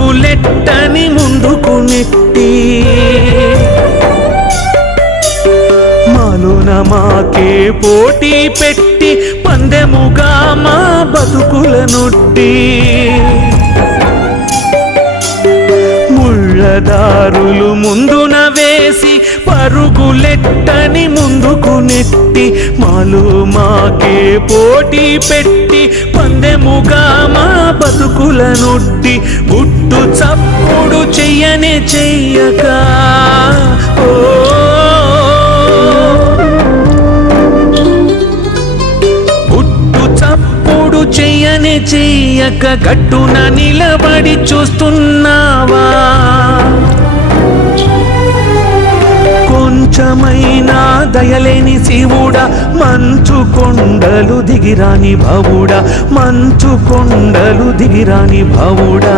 పరుగులెట్టని ముందుకు నెట్టి మాలోన మాకే పోటీ పెట్టి పందెముగా మా బతుకుల నుట్టి ముళ్ళదారులు ముందున వేసి పరుగులెట్టని ముందుకు నెట్టి మాలో మాకే పోటీ పెట్టి పందెముగా మా బతుకుల నుట్టి గుట్టు చప్పుడు చెయ్యనే చెయ్యక ఓ చెయ్యనే చెయ్యక గట్టున నిలబడి చూస్తున్నావా కొంచెమైనా దయలేని శివుడా మంచు కొండలు దిగిరాని భవుడా మంచు కొండలు దిగిరాని భవుడా